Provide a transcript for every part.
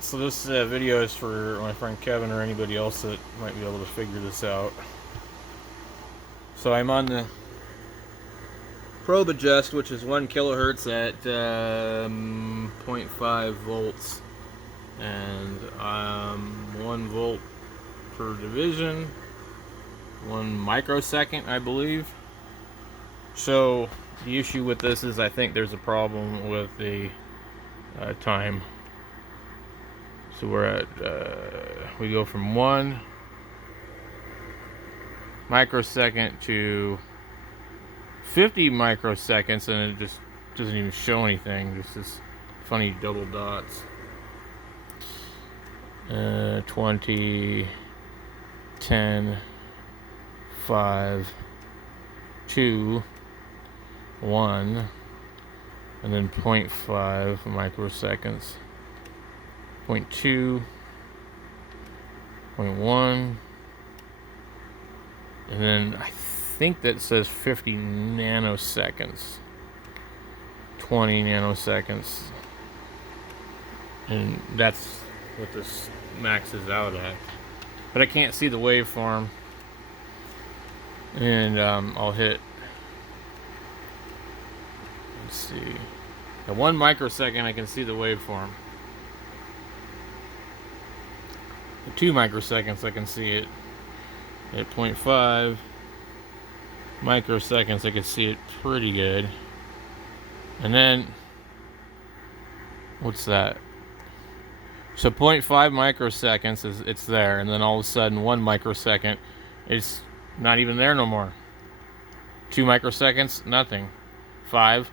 So this video is for my friend Kevin or anybody else that might be able to figure this out. So I'm on the probe adjust, which is 1 kilohertz at 0.5 volts, and 1 volt per division, 1 microsecond, I believe. So the issue with this is I think there's a problem with the time. So we're at, we go from 1 microsecond to 50 microseconds, and it just doesn't even show anything. Just this funny double dots. 20, 10, 5, 2, 1, and then 0.5 microseconds. 0.2, 0.1, and then I think that says 50 nanoseconds, 20 nanoseconds, and that's what this maxes out at. But I can't see the waveform, and I'll hit, let's see, at 1 microsecond I can see the waveform. At 2 microseconds I can see it. At 0.5 microseconds I can see it pretty good. And then, what's that? So 0.5 microseconds is it's there, and then all of a sudden 1 microsecond it's not even there no more. 2 microseconds, nothing. 5,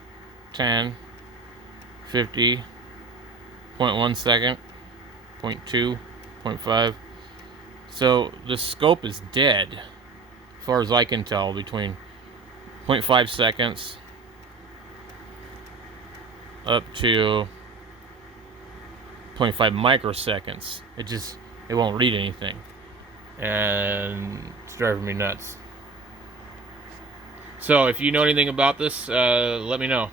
10, 50, 0.1 second, 0.2, 0.5. So the scope is dead, as far as I can tell, between 0.5 seconds up to 0.5 microseconds. It won't read anything, and it's driving me nuts. So if you know anything about this, let me know.